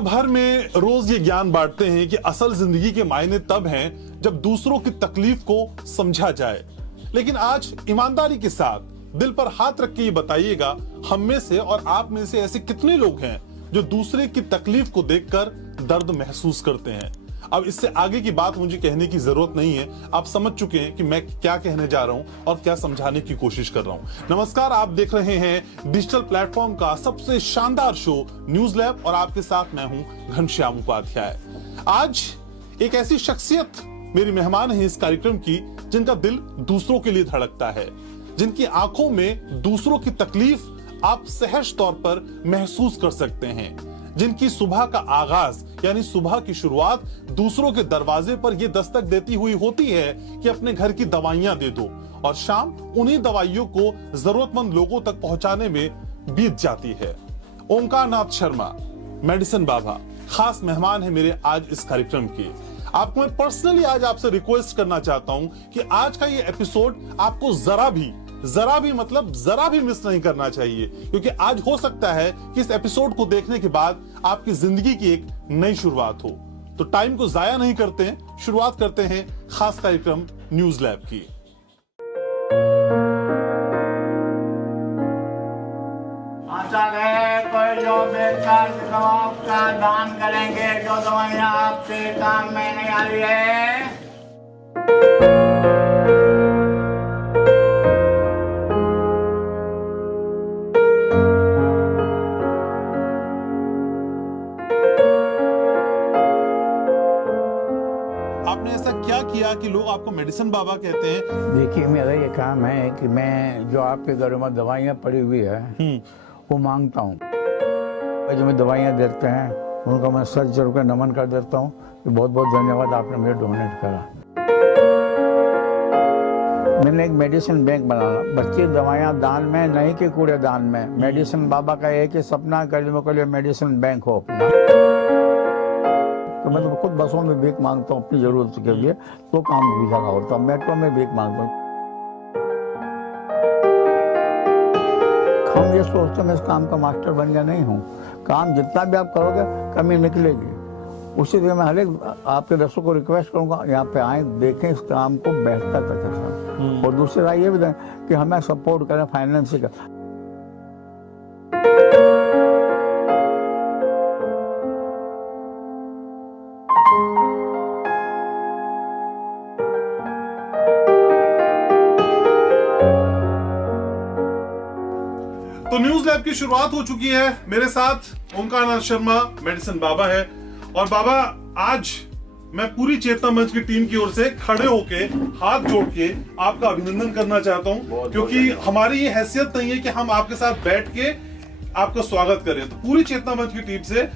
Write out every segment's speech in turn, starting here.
भर में रोज ये ज्ञान बांटते हैं कि असल जिंदगी के मायने तब हैं जब दूसरों की तकलीफ को समझा जाए। लेकिन आज ईमानदारी के साथ दिल पर हाथ रख के ये बताइएगा, हम में से और आप में से ऐसे कितने लोग हैं जो दूसरे की तकलीफ को देखकर दर्द महसूस करते हैं। अब इससे आगे की बात मुझे कहने की जरूरत नहीं है, आप समझ चुके हैं कि मैं क्या कहने जा रहा हूं और क्या समझाने की कोशिश कर रहा हूं। नमस्कार, आप देख रहे हैं डिजिटल प्लेटफॉर्म का सबसे शानदार शो न्यूज लैब और आपके साथ मैं हूं घनश्याम उपाध्याय। आज एक ऐसी शख्सियत मेरी मेहमान है इस कार्यक्रम की जिनका दिल दूसरों के लिए धड़कता है, जिनकी आंखों में दूसरों की तकलीफ आप सहज तौर पर महसूस कर सकते हैं, जिनकी सुबह का आगाज यानी सुबह की शुरुआत दूसरों के दरवाजे पर यह दस्तक देती हुई होती है कि अपने घर की दवाइयां दे दो, और शाम उन्हीं दवाइयों को जरूरतमंद लोगों तक पहुंचाने में बीत जाती है। ओंकार नाथ शर्मा, मेडिसिन बाबा, खास मेहमान है मेरे आज इस कार्यक्रम के। आपको मैं पर्सनली आज आपसे रिक्वेस्ट करना चाहता हूं कि आज का ये एपिसोड आपको जरा भी मिस नहीं करना चाहिए, क्योंकि आज हो सकता है कि इस एपिसोड को देखने के बाद आपकी जिंदगी की एक नई शुरुआत हो। तो टाइम को जाया नहीं करते हैं, शुरुआत करते हैं खास कार्यक्रम न्यूज लैब की। कोई जो बेकार दवाओं का दान करेंगे, जो दवाइयाँ आपके काम में नहीं आ रही है। आपने ऐसा क्या किया कि लोग आपको मेडिसिन बाबा कहते हैं? देखिए, मेरा ये काम है कि मैं जो आपके घरों में दवाइयाँ पड़ी हुई है वो मांगता हूँ। जो मैं दवाइयाँ देते हैं उनको मैं सर जोड़ कर नमन कर देता हूँ कि बहुत बहुत धन्यवाद, आपने मुझे डोनेट करा। मैंने एक मेडिसिन बैंक बनाना, बच्चे दवाइयाँ दान में नहीं कि कूड़ेदान में। मेडिसिन बाबा का एक ही सपना, गरीबों के लिए मेडिसिन बैंक हो अपना। तो मैं तो खुद बसों में भीख मांगता हूँ अपनी जरूरत के लिए, तो काम भी जगह होता है। मेट्रो में भीख मांगता हूँ। हम ये सोचते मैं इस काम का मास्टर बन गया नहीं हूँ। काम जितना भी आप करोगे कमी निकलेगी। उसी तरह मैं हर एक आपके दर्शकों को रिक्वेस्ट करूंगा, यहाँ पे आए, देखें इस काम को बेहतर तरीके से। और दूसरी राय ये भी दें कि हमें सपोर्ट करें फाइनेंशियल। तो न्यूज लैब की शुरुआत हो चुकी है। मेरे साथ ओंकार नाथ शर्मा, मेडिसिन बाबा है। और बाबा, आज मैं पूरी चेतना मंच की टीम की ओर से खड़े होके हाथ जोड़ के आपका अभिनंदन करना चाहता हूं, क्योंकि हमारी ये हैसियत नहीं है कि हम आपके साथ बैठ के आपका स्वागत करें। तो पूरी चेतना मंच की टीम से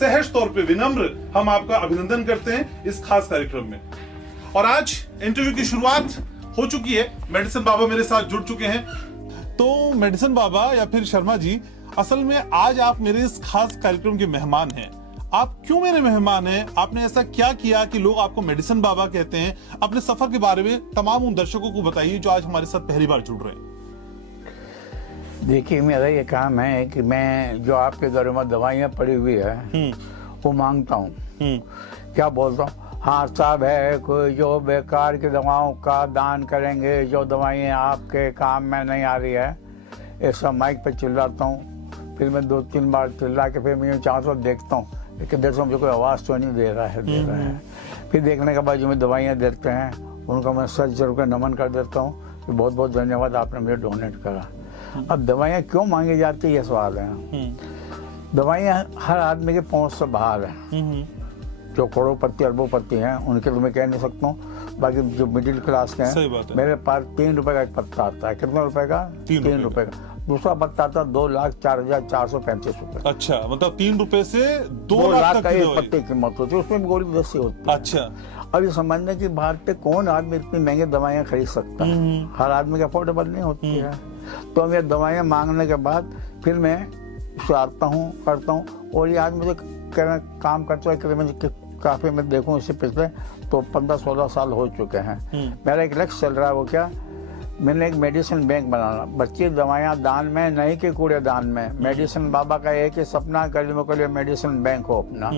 सहज तौर पे विनम्र हम आपका अभिनंदन करते हैं इस खास कार्यक्रम में। और आज इंटरव्यू की शुरुआत हो चुकी है। मेडिसिन बाबा मेरे साथ जुड़ चुके हैं। तो मेडिसिन बाबा या फिर शर्मा जी, असल में आज आप मेरे इस खास कार्यक्रम के मेहमान हैं। आप क्यों मेरे मेहमान हैं? आपने ऐसा क्या किया कि लोग आपको मेडिसिन बाबा कहते हैं? अपने सफर के बारे में तमाम उन दर्शकों को बताइए जो आज हमारे साथ पहली बार जुड़ रहे हैं। देखिए, मेरा ये काम है कि मैं जो आपके घरों में दवाइयाँ पड़ी हुई है वो मांगता हूँ। क्या बोलता हूँ? हाँ साहब, है कोई जो बेकार की दवाओं का दान करेंगे, जो दवाइयाँ आपके काम में नहीं आ रही है। ऐसा माइक पे चिल्लाता हूँ, फिर मैं 2-3 बार चिल्ला के फिर मैं चारों तरफ देखता हूँ, लेकिन देखता हूँ मुझे कोई आवाज़ तो नहीं दे रहा है। फिर देखने के बाद जो मैं दवाइयाँ देते हैं उनको मैं सर जोड़ कर नमन कर देता हूँ कि बहुत बहुत धन्यवाद, आपने मुझे डोनेट करा। अब दवाइयाँ क्यों मांगी जाती है, ये सवाल है। दवाइयाँ हर आदमी के पहुँच से बाहर है। जो करोड़पति अरबोपति हैं उनके तो मैं कह नहीं सकता हूँ, बाकी जो मिडिल क्लास के हैं, मेरे पास 3 रुपए का एक पत्ता आता है। कितने रुपए का? 3 रुपए का। दूसरा पत्ता आता है 2,04,435 रुपए। अच्छा, मतलब 3 रुपए से 2 लाख का एक पत्ते की कीमत होती है, उसमें भी गोली दस्ती होती है। अच्छा, अब ये समझने की बात है, कौन आदमी इतनी महंगी दवाइयाँ खरीद सकता है? हर आदमी के अफोर्डेबल नहीं होती है। तो हम ये दवाइयाँ मांगने के बाद फिर मैं उसे आता हूँ, करता हूँ। और ये आज मुझे काम करते हुए काफी मैं देखूं इससे पिछले तो 15-16 साल हो चुके हैं। मेरा एक लक्ष्य चल रहा है, वो क्या, मैंने एक मेडिसिन बैंक बनाना, बच्ची दवाइयाँ दान में नहीं कि कूड़ेदान में। मेडिसिन बाबा का एक ही सपना, गरीबों के लिए मेडिसिन बैंक हो अपना।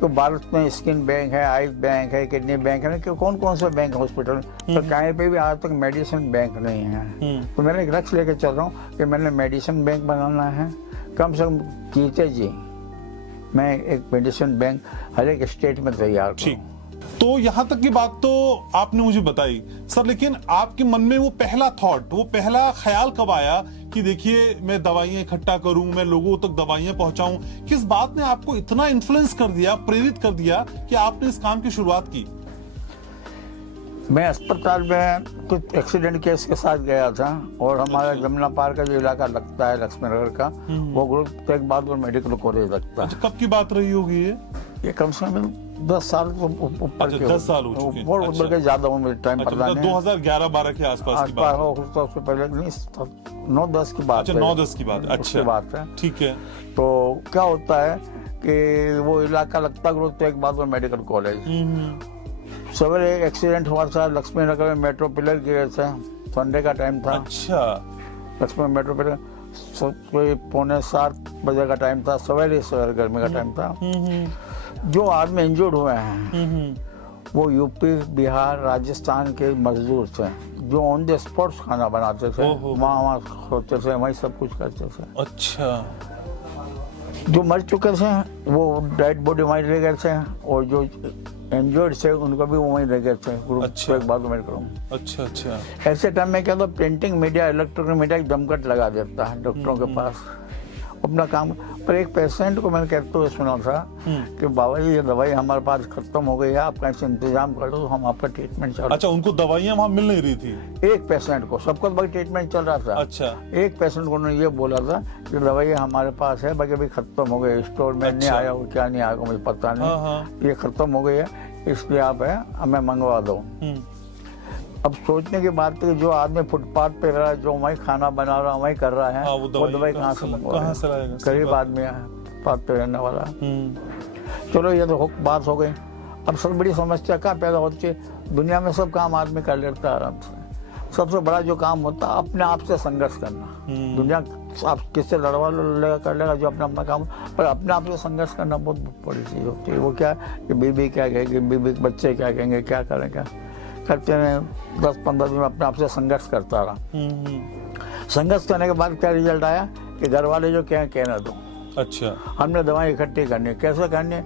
तो भारत में स्किन बैंक है, आइज बैंक है, किडनी बैंक है, कि कौन कौन से बैंक हॉस्पिटल, तो कहीं पे भी आज तक मेडिसिन बैंक नहीं है। तो मैंने एक लक्ष्य लेके चल रहा हूँ कि मैंने मेडिसिन बैंक बनाना है। कम से कम कीजिए जी, मैं एक मेडिसिन बैंक हर एक स्टेट में तैयार ठीक। करूँ। तो यहाँ तक की बात तो आपने मुझे बताई सर, लेकिन आपके मन में वो पहला थॉट, वो पहला ख्याल कब आया कि देखिए मैं दवाइयाँ इकट्ठा करूं, मैं लोगों तक दवाइयाँ पहुंचाऊं? किस बात ने आपको इतना इन्फ्लुएंस कर दिया, प्रेरित कर दिया कि आपने इस काम की शुरुआत की? मैं अस्पताल में कुछ एक्सीडेंट केस के साथ गया था, और हमारा जमुना पार का जो इलाका लगता है लक्ष्मीनगर का, वो ग्रुप टेक बहादुर मेडिकल कॉलेज लगता है। अच्छा, कब की बात रही होगी ये कम से कम 10 साल ऊपर अच्छा, 10 साल हो चुके हैं। ऊपर ऊपर के ज्यादा हो, मेरे टाइम अच्छा, पता नहीं। 2011-12 के आसपास की बात है। हो तो उससे पहले नहीं, 9-10 की बात अच्छा, है। 9-10 की बात। उसकी अच्छा, बात है। ठीक है। तो क्या होता है कि वो इलाका लगता ग्रुप टेक बहादुर मेडिकल कॉलेज। सवेरे एक्सीडेंट हुआ था लक्ष्मीनगर में, मेट्रो पिलर गिरे थे, संडे का टाइम था। अच्छा, लक्ष्मी मेट्रो पिलर कोई 6:45 बजे का टाइम था, सवेरे गर्मी का टाइम था। जो आदमी इंजर्ड हुए हैं वो यूपी, बिहार, राजस्थान के मजदूर थे, जो ऑन द स्पॉट खाना बनाते थे, वहाँ सोते थे, वहीं सब कुछ करते थे। अच्छा। जो मर चुके थे वो डेड बॉडी वहीं रह गए थे, और जो इंजर्ड थे उनको भी वहीं रह गए थे। अच्छा। एक बात मैं करूँ, अच्छा, अच्छा। ऐसे टाइम में क्या तो प्रिंटिंग मीडिया, इलेक्ट्रॉनिक मीडिया एक दमकट लगा देता है डॉक्टरों के पास अपना काम। पर एक पेशेंट को मैंने कहते हुए सुना था कि बाबा जी ये दवाई हमारे पास खत्म हो गई है, आप कहीं से इंतजाम कर दो, हम आपका ट्रीटमेंट चल। अच्छा, उनको दवाइयाँ वहाँ मिल नहीं रही थी? एक पेशेंट को, सबका भाई ट्रीटमेंट चल रहा था। अच्छा। एक पेशेंट को उन्होंने ये बोला था कि दवाई हमारे पास है, बाकी अभी खत्म हो गई, स्टोर में नहीं आया हो, क्या नहीं आया मुझे पता नहीं, ये खत्म हो गई है, इसलिए आप है हमें मंगवा दो। अब सोचने की बात है कि जो आदमी फुटपाथ पे रहा है, जो वहीं खाना बना रहा है, वहीं कर रहा है, वो दवाई कहाँ से मंगवाएगा? गरीब आदमी है, फुटपाथ पे रहने वाला। चलो ये तो बात हो गई। अब सबसे बड़ी समस्या क्या पैदा होती है, दुनिया में सब काम आदमी कर लेता है आराम से। सबसे बड़ा जो काम होता है अपने आप से संघर्ष करना। दुनिया आप किससे लड़वा लेगा कर लेगा, जो अपना अपना काम, पर अपने आप से संघर्ष करना बहुत बड़ी चीज़ होती है। वो क्या कि बीबी क्या कहेगी, बीबी बच्चे क्या कहेंगे, क्या करेंगे, करते हैं 10-15 दिन में अपने आप से संघर्ष करता रहा। संघर्ष करने के बाद क्या रिजल्ट आया कि घर वाले जो क्या कहना दो। अच्छा। हमने दवाई इकट्ठी करनी, कैसे करनी,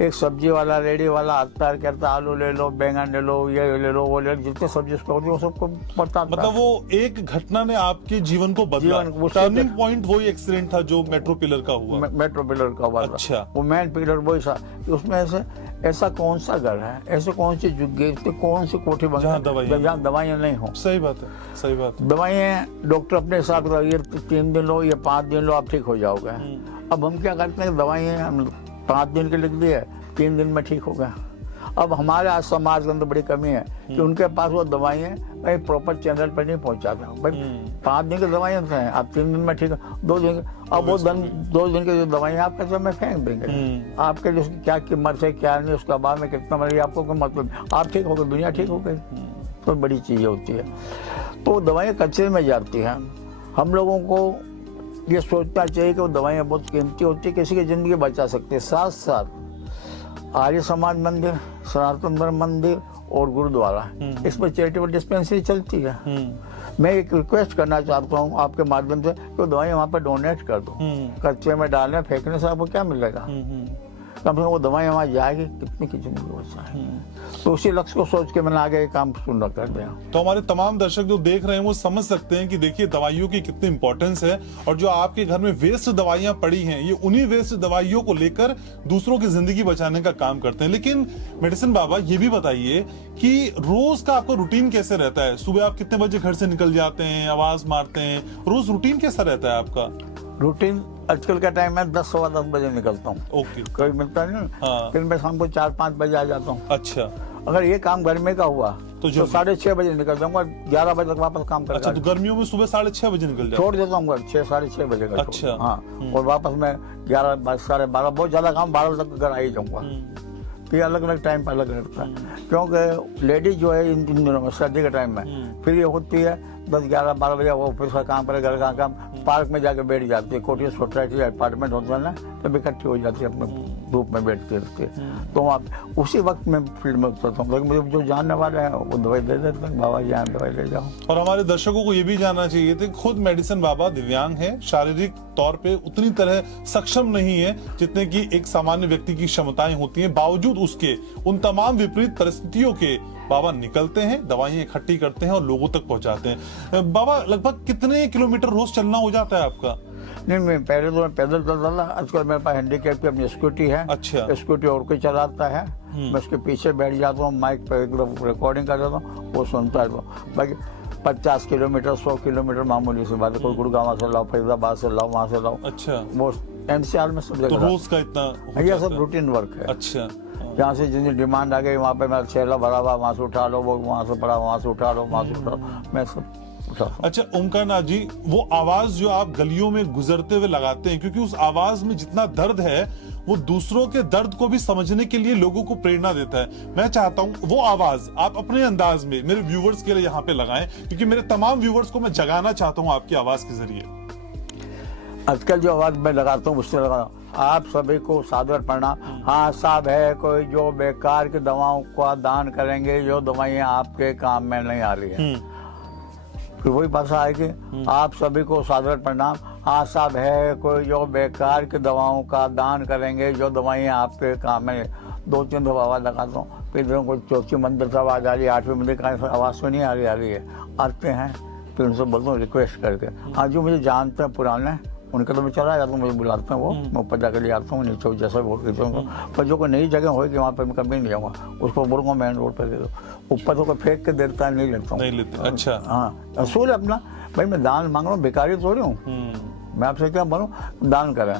एक सब्जी वाला, रेडी वाला आता है, कहता आलू ले लो, बैंगन ले लो, ये ले लो, वो ले लो, जितने सब्जी उसको होती है वो सबको बताता। मतलब वो एक घटना ने आपके जीवन को बदला। टर्निंग पॉइंट वही एक्सीडेंट था जो मेट्रो पिलर का हुआ। मेट्रो पिलर का हुआ। अच्छा। वो मेन पिलर वही था। उसमें ऐसा कौन सा घर है, ऐसे कौन सी जगह, कौन सी कोठी बन जहाँ दवाइयाँ नहीं हो। सही बात है, सही बात है। दवाइयाँ डॉक्टर अपने हिसाब से, ये 3 दिन लो, ये 5 दिन लो, आप ठीक हो जाओगे। अब हम क्या करते हैं, दवाइयाँ हम 5 दिन के लिख दिए, 3 दिन में ठीक हो गया। अब हमारे आज समाज के अंदर बड़ी कमी है कि उनके पास वो दवाइयाँ भाई प्रॉपर चैनल पर नहीं पहुंचाते। भाई 5 दिन की दवाइयाँ हैं, आप 3 दिन में ठीक, 2 दिन, अब वो 2 दिन की जो दवाइयाँ आप कैसे में फेंक देंगे। आपके लिए उसकी क्या कीमत है, क्या नहीं, उसका बाद में कितना मर, आपको क्या मतलब, आप ठीक हो गए, दुनिया ठीक हो गई। तो बड़ी चीज़ें होती है। तो दवाइयाँ कचरे में जाती हैं। हम लोगों को ये सोचना चाहिए कि वो दवाइयाँ बहुत कीमती होती है, किसी की ज़िंदगी बचा सकती है। साथ साथ आर्य समाज मंदिर, सनातन धर्म मंदिर और गुरुद्वारा, इसमें चैरिटेबल डिस्पेंसरी चलती है। मैं एक रिक्वेस्ट करना चाहता हूँ आपके माध्यम से कि दवाई वहाँ पर डोनेट कर दो। कच्चे में डालने फेंकने से आपको क्या मिलेगा, कम से कम वो दवाई वहाँ जाएगी, कितनी की जिंदगी बचाएगी। तो उसी लक्ष्य को सोच के मैंने आगे काम शुरू कर दिया। तो हमारे तमाम दर्शक जो देख रहे हैं वो समझ सकते हैं कि देखिए दवाइयों की कितनी इंपॉर्टेंस है, और जो आपके घर में वेस्ट दवाइयां पड़ी हैं, ये उन्हीं वेस्ट दवाइयों को लेकर दूसरों की जिंदगी बचाने का काम करते हैं। लेकिन मेडिसिन बाबा ये भी बताइए कि रोज का आपका रूटीन कैसे रहता है? सुबह आप कितने बजे घर से निकल जाते हैं, आवाज मारते हैं, रोज रूटीन कैसा रहता है आपका? रूटीन आजकल का टाइम है 10-10 बजे निकलता हूँ। ओके। कोई मिलता नहीं। हाँ। फिर मैं शाम को 4-5 बजे आ जाता हूँ। अच्छा। अगर ये काम गर्मी का हुआ तो 6:30 बजे निकल जाऊंगा, 11 बजे तक वापस काम कर। अच्छा, तो गर्मियों में सुबह 6:30 बजे निकल जाओ? छोड़ देता हूँ 6-6:30 बजे का। अच्छा। हाँ। और वापस मैं 11, 12, 12:30, बहुत ज्यादा काम 12 तक घर आ ही जाऊंगा। ये अलग अलग टाइम पर अलग लगता है, क्योंकि लेडीज जो है इन दिनों में सर्दी के टाइम में फ्री होती है, 10-11-12 बजे वो ऑफिस का काम करे, घर का काम, पार्क में जाके बैठ जाती है। कोठी सोसाइटी अपार्टमेंट होता है ना, तब इकट्ठी हो जाती है, अपने धूप में बैठती रहती है। तो आप उसी वक्त में फील्ड में उतरता हूँ, लेकिन मुझे जो जानने वाले हैं वो दवाई दे देते हैं, बाबा जी यहाँ दवाई ले जाओ। और हमारे दर्शकों को ये भी जानना चाहिए था, खुद मेडिसिन बाबा दिव्यांग है, शारीरिक तौर पे उतनी तरह सक्षम नहीं है जितने की एक सामान्य व्यक्ति की क्षमताएं होती हैं। बावजूद उसके उन तमाम विपरीत परिस्थितियों के बाबा निकलते हैं, दवाइयां इकट्ठी करते हैं और लोगों तक पहुंचाते हैं। बाबा लगभग कितने किलोमीटर रोज चलना हो जाता है आपका? नहीं, मैं पहले तो मैं पैदल चलता था, आजकल मेरे पास हैंडीकैप की अपनी स्कूटी है। अच्छा। स्कूटी और कोई चलाता है, मैं उसके पीछे बैठ जाता हूँ, माइक पे एकदम रिकॉर्डिंग कर देता हूँ, वो सुनता है। तो बाकी 50 किलोमीटर 100 किलोमीटर मामूली सी बात है। कोई गुड़गांव से लाओ, फरीदाबाद से लाओ, वहां से लाओ। अच्छा। वो एनसीआर में सब तो जगह रोज का इतना हो ये जाता सब है? रूटीन वर्क है। अच्छा। जहाँ से जितनी डिमांड आ गई वहाँ पे मैं छेला भरा हुआ, वहाँ से उठा लो, वो वहाँ से पड़ा, वहाँ से उठा लो, वहाँ से उठा लो, मैं सब उठा। अच्छा ओमकार नाथ जी, वो आवाज जो आप गलियों में गुजरते हुए लगाते हैं, क्योंकि उस आवाज में जितना दर्द है वो दूसरों के दर्द को भी समझने के लिए लोगों को प्रेरणा देता है। मैं चाहता हूं वो आवाज आप अपने अंदाज में मेरे व्यूवर्स के लिए यहाँ पे लगाएं, क्योंकि मेरे तमाम व्यूवर्स को मैं जगाना चाहता हूं आपकी आवाज के जरिए। आजकल जो आवाज मैं लगाता हूँ उससे लगा, आप सभी को सादर प्रणाम। हाँ साहब, है कोई जो बेकार की दवाओं का दान करेंगे, जो दवाइयाँ आपके काम में नहीं आ रही है। फिर वही भाषा है कि आप सभी को सादर प्रणाम। हाँ साहब, है कोई जो बेकार की दवाओं का दान करेंगे, जो दवाइयाँ आपके काम में। 2-3 दफा आवाज लगाता हूँ, फिर को चौथी मंदिर से आवाज आ रही है, 8वें मंदिर का आवाज तो नहीं आ रही है। आते हैं फिर उनसे बोलता हूँ रिक्वेस्ट करके, हाँ जो मुझे जानते हैं पुराने उनके तो मैं चला जाता हूँ, मुझे बुलाते हैं वो, मैं ऊपर जाकर ले आता हूँ, नीचे जैसा बोल के दूँगा। पर जो कोई नई जगह होगी वहाँ पर मैं कभी नहीं जाऊँगा, उसको बोलूँगा मेन रोड पर दे दो। ऊपर तो कोई फेंक के देता है, नहीं लेता हूँ। नहीं लेते? अच्छा। हाँ, असूल है अपना, भाई मैं दान मांग रहा हूँ, भिखारी थोड़ी हूँ। मैं आपसे क्या बोलूँ, दान करें।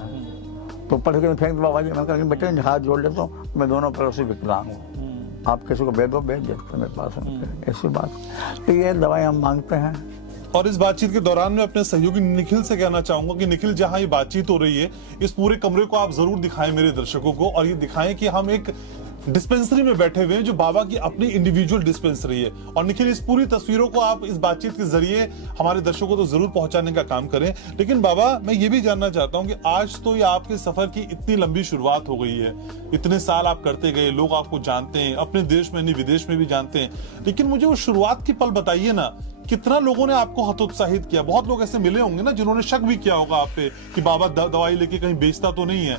तो ऊपर से फेंक दो बाबा जी, मैं कहा बेटे हाथ जोड़ लेता हूँ, मैं दोनों तरफ से विकलांग हूँ, आप किसी को भेज दो, भेज देते मेरे पास। ऐसी बात, तो ये दवाई हम मांगते हैं। और इस बातचीत के दौरान मैं अपने सहयोगी निखिल से कहना चाहूंगा कि निखिल, जहां ये बातचीत हो रही है, इस पूरे कमरे को आप जरूर दिखाएं मेरे दर्शकों को, और ये दिखाएं कि हम एक डिस्पेंसरी में बैठे हुए हैं जो बाबा की अपनी इंडिविजुअल डिस्पेंसरी है। और निखिल, इस पूरी तस्वीरों को आप इस बातचीत के जरिए हमारे दर्शकों को जरूर पहुंचाने का काम करें। लेकिन बाबा, मैं ये भी जानना चाहता हूं कि आज तो ये आपके सफर की इतनी लंबी शुरुआत हो गई है, इतने साल आप करते गए, लोग आपको जानते हैं, अपने देश में नहीं विदेश में भी जानते हैं, लेकिन मुझे वो शुरुआत की पल बताइए ना, कितना लोगों ने आपको हतोत्साहित किया? बहुत लोग ऐसे मिले होंगे ना जिन्होंने शक भी किया होगा आप पे कि बाबा दवाई लेके कहीं बेचता तो नहीं है।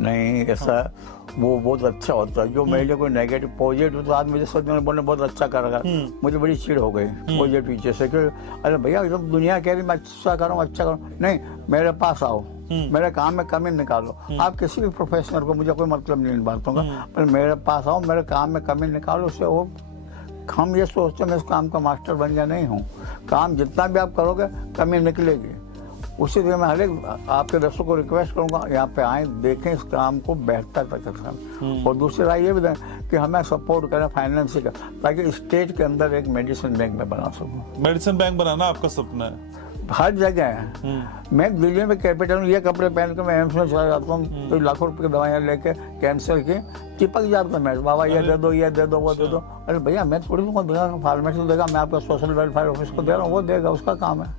नहीं, ऐसा वो बहुत अच्छा होता है। जो मेरे लिए कोई नेगेटिव पॉजिटिव, तो आज मुझे सब बोलने बहुत अच्छा कर रहा है, मुझे बड़ी चिढ़ हो गई पॉजिटिव पीछे से कि अरे भैया जब दुनिया कह रही मैं अच्छा करूँ, अच्छा करूँ, नहीं मेरे पास आओ, मेरे काम में कमी निकालो। आप किसी भी प्रोफेशनल को, मुझे कोई मतलब नहीं इन बातों का, पर मेरे पास आओ, मेरे काम में कमी निकालो। उससे वो हम ये सोचते हैं मैं इस काम का मास्टर बन गया, नहीं हूँ। काम जितना भी आप करोगे कमी निकलेगी। उसी लिए मैं हर एक आपके दर्शकों को रिक्वेस्ट करूंगा, यहाँ पे आए, देखें इस काम को बेहतर तक। और दूसरी राय ये भी दें कि हमें सपोर्ट करें फाइनेंशियल, ताकि स्टेट के अंदर एक मेडिसिन बैंक में बना सकूँ। मेडिसिन बैंक बनाना आपका सपना है? हर जगह है। मैं दिल्ली में कैपिटल हूँ, ये कपड़े पहन के मैं एम्स में चला जाता हूँ, तो लाखों रुपए की दवाइयाँ लेके कैंसर की, चिपक जाता मैं, बाबा ये दे दो, ये दे दो, वो दे दो। अरे भैया मैं थोड़ी दूंगा, फार्मेसी देगा, मैं आपका सोशल वेलफेयर ऑफिस को दे रहा हूँ, वो देगा, उसका काम है।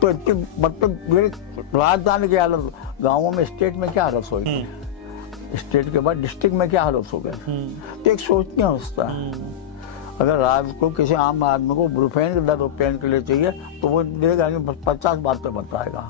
तो इतनी मतलब मेरी राजधानी की हालत, गाँवों में स्टेट में क्या हालत होगी, स्टेट के बाद डिस्ट्रिक्ट में क्या हालत हो गया। तो एक सोचनीय अवस्था है। अगर रात को किसी आम आदमी को ब्रुफेन के दर्द पेन के लिए चाहिए तो वो देगा, 50 बातें बताएगा,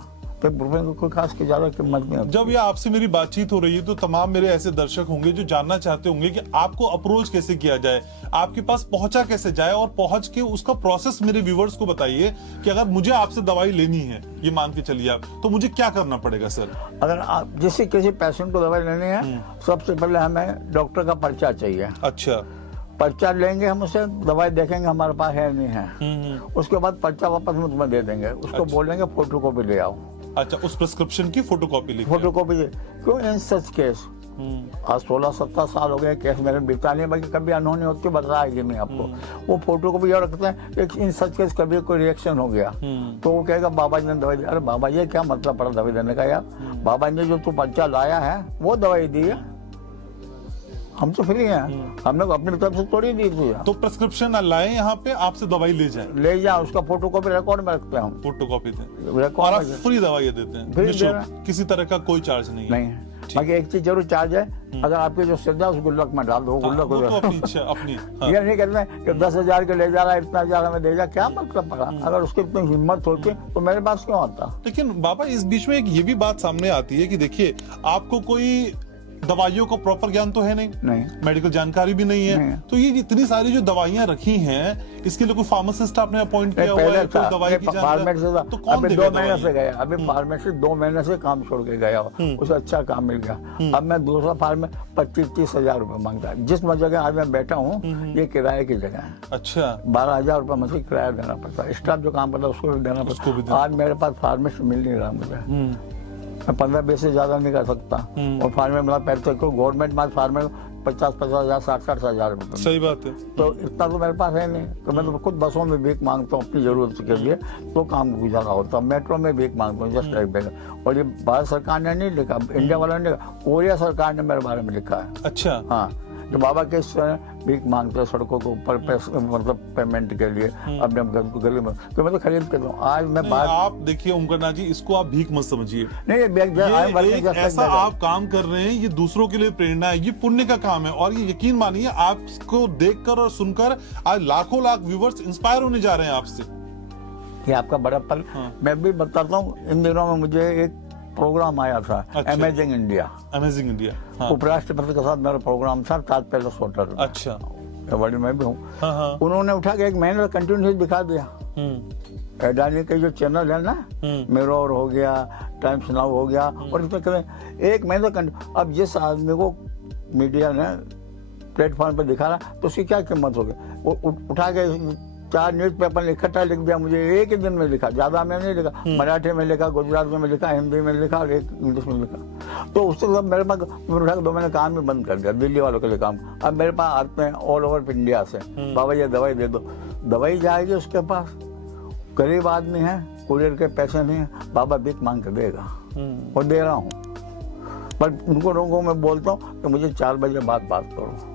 तो ब्रुफेन को कोई खास की ज्यादा कीमत नहीं होती। जब ये आपसे मेरी बातचीत हो रही है तो तमाम मेरे ऐसे दर्शक होंगे जो जानना चाहते होंगे कि आपको अप्रोच कैसे किया जाए, आपके पास पहुंचा कैसे जाए, और पहुंच के उसका प्रोसेस मेरे व्यूवर्स को बताइए कि अगर मुझे आपसे दवाई लेनी है, ये मान के चलिए आप, तो मुझे क्या करना पड़ेगा सर? अगर आप जिससे किसी पेशेंट को दवाई लेनी है, सबसे पहले हमें डॉक्टर का पर्चा चाहिए। अच्छा। पर्चा लेंगे, हम उसे दवाई देखेंगे हमारे पास है नहीं है, उसके बाद पर्चा वापस हम तुम्हें दे देंगे, उसको बोलेंगे फोटो कॉपी ले आओ। अच्छा, उस प्रिस्क्रिप्शन की फोटो कॉपी? फोटो कॉपी क्यों? इन सच केस आज 16-17 साल हो गए, केस मेरे बिता नहीं, बाकी कभी अनहोनी होती बताएगी नहीं आपको। वो फोटो कॉपी और रखते हैं, इन सच केस कभी कोई रिएक्शन हो गया तो वो कहेगा बाबा जी ने दवाई दी। अरे बाबा जी क्या मतलब पड़ा दवाई देने का यार, बाबा जी ने जो तू पर्चा लाया है वो दवाई दी है, हम तो फ्री हैं, हमने अपनी तरफ से थोड़ी दी थी। तो प्रेस्क्रिप्शन लाए यहाँ पे, आपसे दवाई ले जाए, ले जाओ, उसका फोटो कॉपी रिकॉर्ड में रखते हैं हम, फोटो कॉपी दें, और रिकॉर्ड आप में फ्री दवाइयाँ देते हैं, फ्री निःशुल्क, दे रहे हैं। किसी तरह का कोई चार्ज नहीं है। नहीं है। बाकी एक चीज जरूर चार्ज है, अगर आपकी जो श्रद्धा उस गुल्लक में डाल दो, हाँ, गुल्लक वो हो तो अपनी इच्छा अपनी। हाँ। ये नहीं कहते हैं कि 10,000 के ले जा रहा है, इतना हजार हमें दे जा, क्या मतलब पड़ा? अगर उसकी इतनी हिम्मत होती तो मेरे पास क्यों आता? लेकिन बाबा इस बीच में एक ये भी बात सामने आती है कि देखिए, आपको कोई दवाइयों का प्रॉपर ज्ञान तो है नहीं, मेडिकल जानकारी भी नहीं है, नहीं। तो ये इतनी सारी जो दवाइयां रखी हैं, इसके लिए कोई फार्मासिस्ट आपने अपॉइंट किया हुआ है, पहले कोई दवाई की फार्मेसी जानकारी, तो कौन अभी देगा 2 महीने दवाई? से गया, अभी फार्मेसी 2 महीने से काम छोड़ के गया, उसे अच्छा काम मिल गया। अब मैं दूसरा फार्म में 25-30 हजार रुपए मांगता है। जिस जगह आज मैं बैठा हूँ ये किराए की जगह है, अच्छा, 12,000 रुपए मुझे किराया देना पड़ता है, स्टाफ जो काम करता है उसको भी देना उसको भी पड़ता है। आज मेरे पास फार्मेसी मिल नहीं रहा मुझे, मैं 15-20 से ज्यादा नहीं कर सकता, और फार्मे में पैसे को गवर्नमेंट में फार्मे 50-50 हजार 60-60 हजार रुपए, सही बात है। तो इतना तो मेरे पास है नहीं, तो मैं तो खुद बसों में भीख मांगता हूँ अपनी जरूरत के लिए, तो काम गुजारा होता है। मेट्रो में भीख मांगता हूँ जस्ट लाइक दैट। और ये भारत सरकार ने नहीं लिखा, इंडिया वालों ने लिखा, कोरिया सरकार ने मेरे बारे में लिखा है। अच्छा, हाँ, तो बाबा के भीख मांगते हैं सड़कों के ऊपर, मतलब पेमेंट के लिए अपने गली में, तो मैं तो खरीद के दूँ। आज मैं बात, आप देखिए ओमकारनाथ जी, इसको आप भीख मत समझिए, नहीं ये एक ऐसा आप काम कर रहे हैं, ये दूसरों के लिए प्रेरणा है, ये पुण्य का काम है, और ये यकीन मानिए आपको देखकर और सुनकर आज लाखों लाख व्यूवर्स इंस्पायर होने जा रहे हैं आपसे। ये आपका बड़ा पल। हाँ। मैं भी बताता हूँ, इन दिनों में मुझे एक प्रोग्राम आया था, अच्छा। अमेजिंग इंडिया, अमेजिंग इंडिया, हाँ। उपराष्ट्रपति के साथ मेरा प्रोग्राम था ताज पैलेस होटल। अच्छा, बड़ी मैं भी हूँ। हाँ, हाँ। उन्होंने उठा के 1 महीने कंटिन्यूस दिखा दिया। अडानी के जो चैनल है ना, मिरर हो गया, टाइम्स नाउ हो गया, और इसमें करें 1 महीने। अब जिस आदमी को मीडिया ने प्लेटफॉर्म पर दिखा रहा, तो उसकी क्या कीमत होगी? वो उठा के 4 न्यूज़पेपर इकट्ठा लिख दिया मुझे, एक ही दिन में लिखा, ज्यादा में नहीं लिखा, मराठी में लिखा, गुजराती में लिखा, हिंदी में लिखा, और एक इंग्लिश में लिखा। तो उससे सब मेरे पास उठा के 2 महीने काम भी बंद कर दिया, दिल्ली वालों के लिए काम। अब मेरे पास आते हैं ऑल ओवर इंडिया से, बाबा ये दवाई दे दो, दवाई जाएगी उसके पास, गरीब आदमी है, कुरियर के पैसे नहीं है, बाबा भीख मांग के देगा, और दे रहा हूँ। पर उनको लोगों में बोलता हूँ कि मुझे 4 बजे बाद बात करो,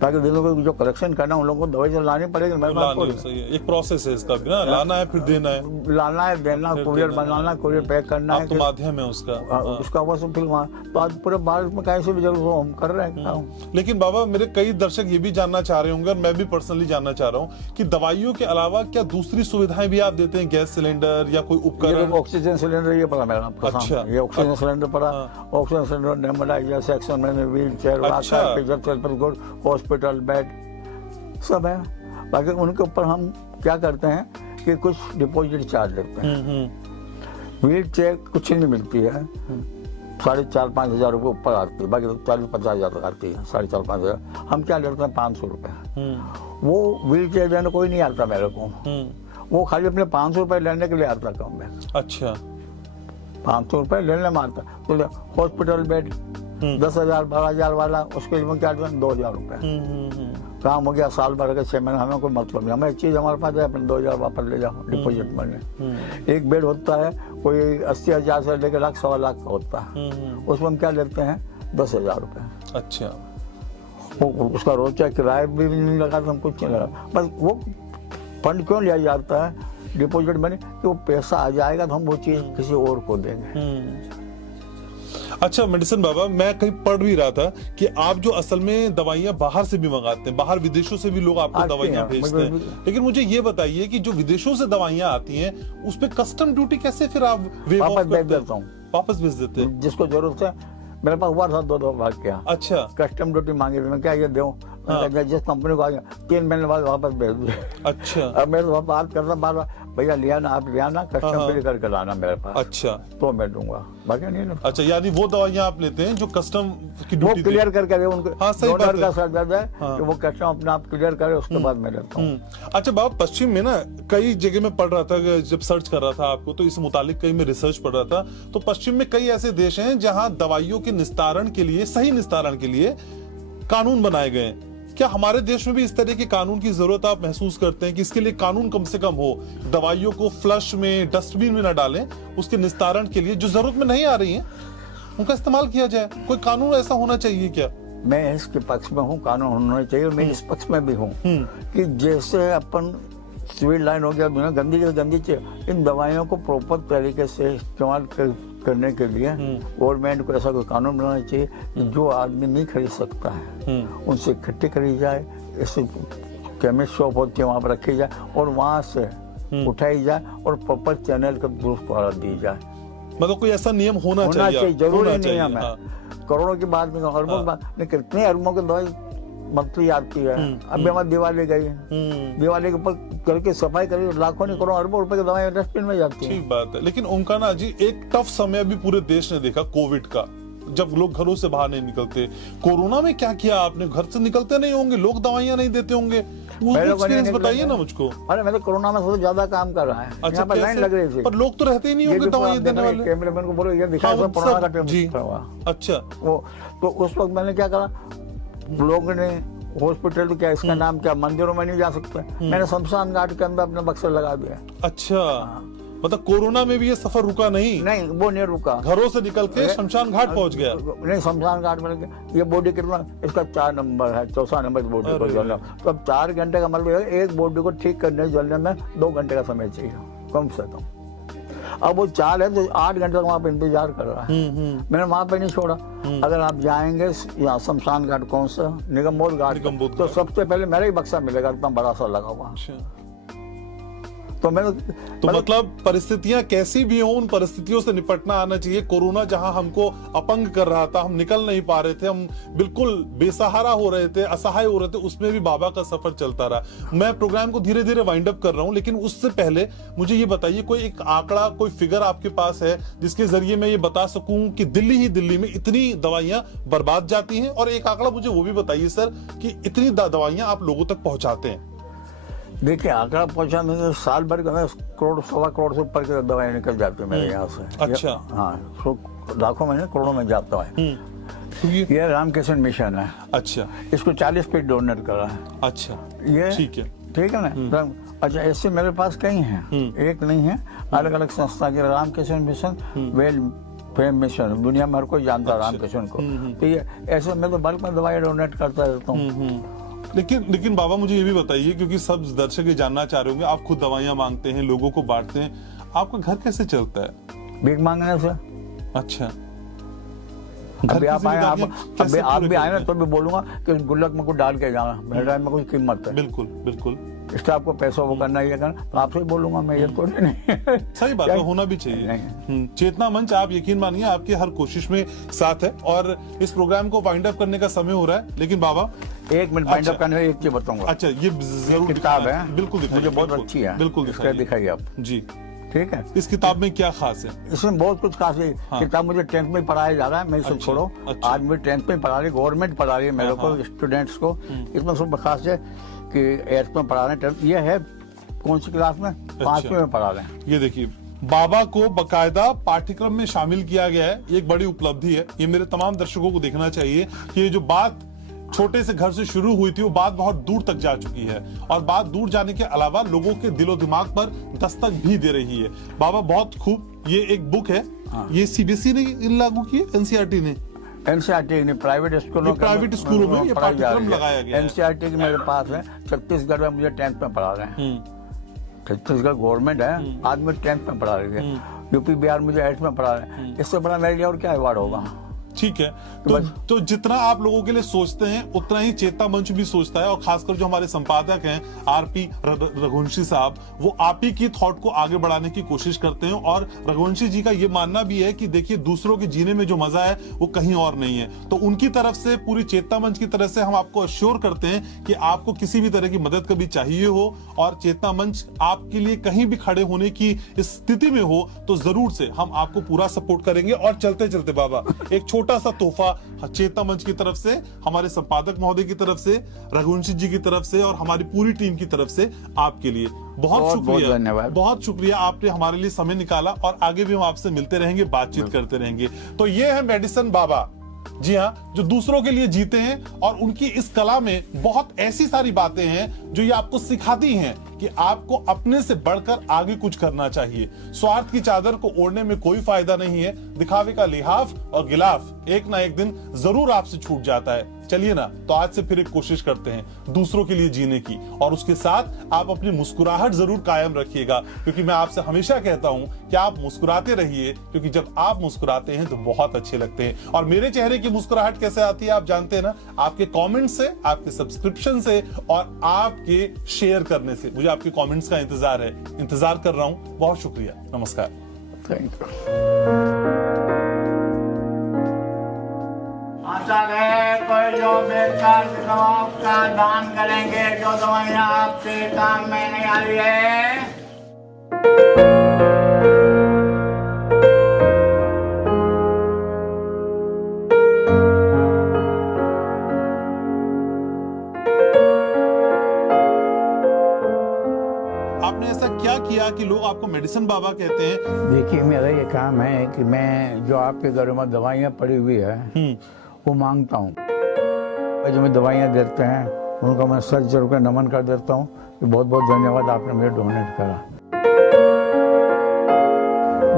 ताकि दिनों को जो कलेक्शन करना है उन लोगों को दवाई तो लानी पड़ेगी। मेरे पास सही है, एक प्रोसेस है इसका भी ना, लाना है फिर देना है, लाना है, देना, कुरियर बनाना, कुरियर पैक करना है, तो माध्यम है उसका, उसका वो सब। फिर तो आज पूरे भारत में कैसे भी जरूर हम कर रहे हैं। लेकिन बाबा मेरे कई दर्शक ये भी जानना चाह रहे होंगे, और मैं भी पर्सनली जानना चाह रहा हूँ कि दवाइयों के अलावा क्या दूसरी सुविधाएं भी आप देते हैं? गैस सिलेंडर या कोई उपकरण? ऑक्सीजन सिलेंडर ये पड़ा मेरा आपको। अच्छा, ये ऑक्सीजन सिलेंडर पड़ा, ऑक्सीजन सिलेंडर, नेमोलाइजर सेक्शन में, व्हील चेयर, हॉस्पिटल बेड सब है। बाकी उनके ऊपर हम क्या करते हैं कि कुछ डिपॉजिट चार्ज लेते हैं। व्हील चेयर कुछ नहीं मिलती है, 4,500-5 हजार रुपये ऊपर आती है, बाकी 40-50 हजार तक आती है, 4,500-5 हजार। हम क्या लेते हैं 500 रुपये। वो व्हील चेयर लेने कोई नहीं आता मेरे को, वो खाली अपने 500 रुपये लेने के लिए आता काम में। अच्छा, 500 रुपये लेने में आता। तो हॉस्पिटल बेड 10,000 12,000 वाला, उसके लिए क्या 2,000 रुपये काम हो गया। साल भर के 6 महीने, हमें कोई मतलब नहीं, हमें एक चीज हमारे पास है, अपने 2,000 वापस ले जाओ डिपॉजिट मनी। एक बेड होता है कोई 80,000 से लेकर 1 लाख 1.25 लाख का होता है, उसमें हम क्या लेते हैं 10,000 रुपये। अच्छा, वो उसका रोज का किराया भी नहीं लगा, हम कुछ नहीं लगा। बस वो फंड क्यों लिया जाता है डिपॉजिट मनी, कि वो पैसा आ जाएगा तो हम वो चीज किसी और को देंगे। अच्छा मेडिसिन बाबा, मैं कहीं पढ़ भी रहा था कि आप जो असल में दवाइयां बाहर से भी मंगाते हैं, बाहर विदेशों से भी लोग आपको दवाइयां भेजते हैं, लेकिन मुझे ये बताइए कि जो विदेशों से दवाइयां आती हैं उस पे कस्टम ड्यूटी कैसे फिर आप वापस भेज देता हूँ, वापस भेज देते हैं? जिसको जरूरत है। मेरे पास हुआ था 2 भाग क्या। अच्छा, कस्टम ड्यूटी मांगी थी, मैं क्या ये दूं? जिस कंपनी को आ गया 3 महीने बाद वापस भेज दिया। अच्छा, अब मेरे से बात करता बार भैया लिया ना, आप लिया ना, कस्टम फ्री करके लाना मेरे पास। अच्छा, तो मैं दूंगा, बाकी नहीं ना। अच्छा, यानी वो दवाइयां आप लेते हैं जो कस्टम की वो ड्यूटी क्लियर करके दे उनको। हाँ, सही बात है। का सर्दर्द है कि वो कस्टम अपने आप क्लियर करे, उसके बाद मैं लेता हूँ। अच्छा बाबा, पश्चिम में ना कई जगह में पढ़ रहा था, जब सर्च कर रहा था आपको तो इस मुतालिक कहीं में रिसर्च पढ़ रहा था, तो पश्चिम में कई ऐसे देश हैं जहां दवाइयों के निस्तारण के लिए, सही निस्तारण के लिए कानून बनाए गए हैं। क्या हमारे देश में भी इस तरह के कानून की जरूरत आप महसूस करते हैं कि इसके लिए कानून कम से कम हो, दवाइयों को फ्लश में, डस्टबिन में न डालें, उसके निस्तारण के लिए जो जरूरत में नहीं आ रही है उनका इस्तेमाल किया जाए? कोई कानून ऐसा होना चाहिए क्या? मैं इसके पक्ष में हूँ, कानून होना चाहिए, मैं इस पक्ष में भी हूँ कि जैसे अपन सिविल लाइन हो गया, बिना गंदी से गंदी चीज, इन दवाइयों को प्रॉपर तरीके से इस्तेमाल करने के लिए गवर्नमेंट को ऐसा कोई कानून बनाना चाहिए कि जो आदमी नहीं खरीद सकता है उनसे इकट्ठी करी जाए, ऐसे केमिस्ट शॉप होती है वहाँ पर रखी जाए और वहाँ से उठाई जाए और प्रॉपर चैनल का दुरुस्त करार दी जाए। मतलब कोई ऐसा नियम होना चाहिए, जरूरी नहीं है। मैं करोड़ों की बात नहीं, अरबों की बात नहीं, कितने अरबों की दवाई मंथली आती है। अभी हमारी दिवाली गई, दिवाली के ऊपर घर की सफाई करी, लाखों नहीं करोड़ों अरबों रुपए की दवाई डस्टबिन में जाती है। ठीक बात है, लेकिन ओमकाना जी एक टफ समय भी पूरे देश ने देखा कोविड का, जब लोग घरों से बाहर नहीं निकलते। कोरोना में क्या किया आपने? घर से निकलते नहीं होंगे, लोग दवाइयां नहीं देते होंगे, वो एक्सपीरियंस बताइए ना मुझको। अरे मैं तो कोरोना में सबसे ज्यादा काम कर रहा है। अच्छा, यहाँ पर लाइन लग रही थी, पर लोग तो रहते ही नहीं होंगे दवाइयां देने वाले। कैमरामैन को बोलो ये दिखा, हाँ, कोरोना का टेस्ट जी। हुआ। अच्छा, वो तो उस वक्त मैंने क्या करा, लोगों ने हॉस्पिटल क्या इसका नाम क्या, मंदिरों में नहीं जा सकते, मैंने शमशान घाट के अंदर अपने बक्से लगा दिया। अच्छा, मतलब कोरोना में भी ये सफर रुका नहीं? नहीं, वो नहीं रुका, घरों से निकल के शमशान घाट पहुंच गया। नहीं, शमशान घाट में ये बॉडी कितना, इसका 4 नंबर है, 4 नंबर बॉडी को जलना, तो अब 4 घंटे का मतलब एक बॉडी को ठीक करने जलने में 2 घंटे का समय चाहिए कम से कम। अब वो 4 है तो 8 घंटे तक वहाँ पे इंतजार कर रहा है। मैंने वहाँ पे नहीं छोड़ा। अगर आप जाएंगे यहाँ शमशान घाट, कौन सा, निगम बोध घाट, तो सबसे पहले मेरा ही बक्सा मिलेगा, इतना बड़ा सा लगा हुआ। तो मैंने तो मतलब परिस्थितियां कैसी भी हो, उन परिस्थितियों से निपटना आना चाहिए। कोरोना जहां हमको अपंग कर रहा था, हम निकल नहीं पा रहे थे, हम बिल्कुल बेसहारा हो रहे थे, असहाय हो रहे थे, उसमें भी बाबा का सफर चलता रहा। मैं प्रोग्राम को धीरे धीरे वाइंड अप कर रहा हूं, लेकिन उससे पहले मुझे ये बताइए, कोई एक आंकड़ा, कोई फिगर आपके पास है जिसके जरिए मैं ये बता सकूं कि दिल्ली ही दिल्ली में इतनी दवाइयां बर्बाद जाती हैं? और एक आंकड़ा मुझे वो भी बताइए सर कि इतनी दवाइयां आप लोगों तक पहुंचाते हैं। देखिए, आंकड़ा पहुंचाने से साल भर का करोड़, 1.25 करोड़ से ऊपर की दवाई निकल जाती है मेरे यहाँ से। अच्छा। हाँ, लाखों में, करोड़ों में जाता है। ये रामकिशन मिशन है। अच्छा, इसको 40 पेट डोनेट करा है। अच्छा, ये ठीक है ना। अच्छा, ऐसे मेरे पास कई हैं, एक नहीं है, अलग अलग संस्था के। Ramkishan mission well fame mission, दुनिया में हर कोई जानता है रामकिशन को। तो ये ऐसे मैं तो बल्क में दवाई डोनेट करता रहता हूँ। लेकिन बाबा मुझे ये भी बताइए, क्योंकि सब दर्शक ये जानना चाह रहे होंगे, आप खुद दवाइयां मांगते हैं, लोगों को बांटते हैं, आपका घर कैसे चलता है? भीख मांगने से। अच्छा, अभी आप आए, आप भी आए ना तो भी बोलूंगा कि गुल्लक में कुछ डाल के जाना, मेरे टाइम में कुछ कीमत है। बिल्कुल बिल्कुल, स्टाफ को पैसा वो करना ही करना, तो आपसे ही बोलूंगा मैं, ये तो नहीं। सही बात है, होना भी चाहिए। चेतना मंच, आप यकीन मानिए आपकी हर कोशिश में साथ है। और इस प्रोग्राम को वाइंड अप करने का समय हो रहा है, लेकिन बाबा 1 मिनट वाइंड अप करने में एक चीज बताऊंगा। अच्छा, ये जरूर किताब है, बिल्कुल दिखाइए, मुझे बहुत अच्छी है, बिल्कुल दिखाइए आप जी। ठीक है, इस किताब में क्या खास है? इसमें बहुत कुछ खास है। किताब मुझे 10th में पढ़ाया जा रहा है, मैं इसे छोड़ो, आज मुझे 10th में पढ़ा रही, गवर्नमेंट पढ़ा रही है मेरे को, स्टूडेंट्स को। इसमें सब खास है कि 8th में पढ़ा रहे हैं, ये है कौन सी क्लास में, 5वीं में पढ़ा रहे हैं। ये देखिए, बाबा को बकायदा पाठ्यक्रम में शामिल किया गया है, ये एक बड़ी उपलब्धि है। ये मेरे तमाम दर्शकों को देखना चाहिए कि ये जो बात छोटे से घर से शुरू हुई थी, वो बात बहुत दूर तक जा चुकी है, और बात दूर जाने के अलावा लोगों के दिलो दिमाग पर दस्तक भी दे रही है। बाबा बहुत खूब, ये एक बुक है। ये सीबीएसई ने लागू की है, एनसीईआरटी ने? एनसीईआरटी ने प्राइवेट स्कूलों में ये पाठ्यक्रम लगाया गया है। एनसीईआरटी की मेरे पास है, छत्तीसगढ़ में मुझे 10th में पढ़ा रहे हैं। छत्तीसगढ़ गवर्नमेंट है, आज मुझे 10th में पढ़ा रही है। यूपी बिहार मुझे 8th में पढ़ा रहे हैं। इससे बड़ा मेरे लिए और क्या अवार्ड होगा? ठीक है, तो जितना आप लोगों के लिए सोचते हैं, उतना ही चेतना मंच भी सोचता है। और खासकर जो हमारे संपादक हैं आरपी रघुवंशी साहब, वो आप ही की थॉट को आगे बढ़ाने की कोशिश करते हैं। और रघुवंशी जी का ये मानना भी है कि देखिए, दूसरों के जीने में जो मजा है वो कहीं और नहीं है। तो उनकी तरफ से, पूरी चेतना मंच की तरफ से हम आपको अश्योर करते हैं कि आपको किसी भी तरह की मदद कभी चाहिए हो और चेतना मंच आपके लिए कहीं भी खड़े होने की स्थिति में हो, तो जरूर से हम आपको पूरा सपोर्ट करेंगे। और चलते चलते बाबा, एक छोटा सा तोहफा चेतना मंच की तरफ से, हमारे संपादक महोदय की तरफ से, रघुवंशी जी की तरफ से और हमारी पूरी टीम की तरफ से आपके लिए बहुत शुक्रिया, धन्यवाद। बहुत शुक्रिया, आपने हमारे लिए समय निकाला। और आगे भी हम आपसे मिलते रहेंगे, बातचीत करते रहेंगे। तो ये है मेडिसिन बाबा, जी हाँ, जो दूसरों के लिए जीते हैं। और उनकी इस कला में बहुत ऐसी सारी बातें हैं जो ये आपको सिखाती हैं कि आपको अपने से बढ़कर आगे कुछ करना चाहिए। स्वार्थ की चादर को ओढ़ने में कोई फायदा नहीं है। दिखावे का लिहाफ और गिलाफ एक ना एक दिन जरूर आपसे छूट जाता है। चलिए ना, तो आज से फिर एक कोशिश करते हैं दूसरों के लिए जीने की, और उसके साथ आप अपनी मुस्कुराहट जरूर कायम रखिएगा, क्योंकि मैं आपसे हमेशा कहता हूं कि आप मुस्कुराते रहिए, क्योंकि जब आप मुस्कुराते हैं तो बहुत अच्छे लगते हैं। और मेरे चेहरे की मुस्कुराहट कैसे आती है आप जानते हैं ना, आपके कमेंट से, आपके सब्सक्रिप्शन से और आपके शेयर करने से। मुझे आपके कमेंट्स का इंतजार कर रहा हूं। बहुत शुक्रिया, नमस्कार। Thank you. आशा है कोई जो बेकार दवाओं का दान करेंगे, जो दवाइयाँ आपके काम में नहीं आ रही है। आपने ऐसा क्या किया कि लोग आपको मेडिसिन बाबा कहते हैं? देखिए, मेरा ये काम है कि मैं जो आपके घरों में दवाइयाँ पड़ी हुई है वो मांगता हूँ। जो मैं दवाइयाँ देते हैं उनको मैं सर जोड़ कर नमन कर देता हूँ कि बहुत बहुत धन्यवाद, आपने मुझे डोनेट करा।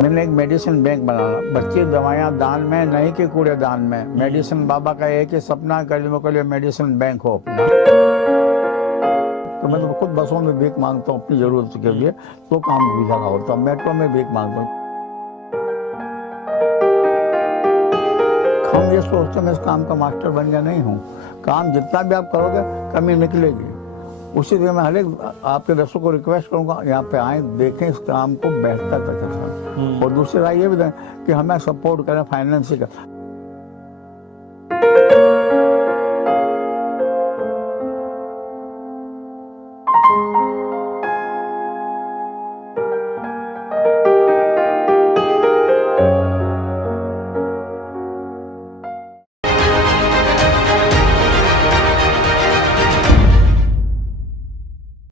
मैंने एक मेडिसिन बैंक बनाना, बच्चे दवाइयाँ दान में, नहीं कि कूड़ेदान में। मेडिसिन बाबा का एक ही सपना, गरीबों के लिए मेडिसिन बैंक हो अपना। तो मैं तो खुद बसों में भीख मांगता हूँ अपनी जरूरत के लिए, तो काम भी लगा होता है। मेट्रो में भीख मांगता हूँ। हम ये सोचते मैं इस काम का मास्टर बन गया, नहीं हूँ। काम जितना भी आप करोगे कमी निकलेगी। उसी तरह मैं हर एक आपके दर्शकों को रिक्वेस्ट करूंगा, यहाँ पे आए, देखें इस काम को बेहतर तरीके से। और दूसरी राय ये भी दें कि हमें सपोर्ट करें फाइनेंशियल।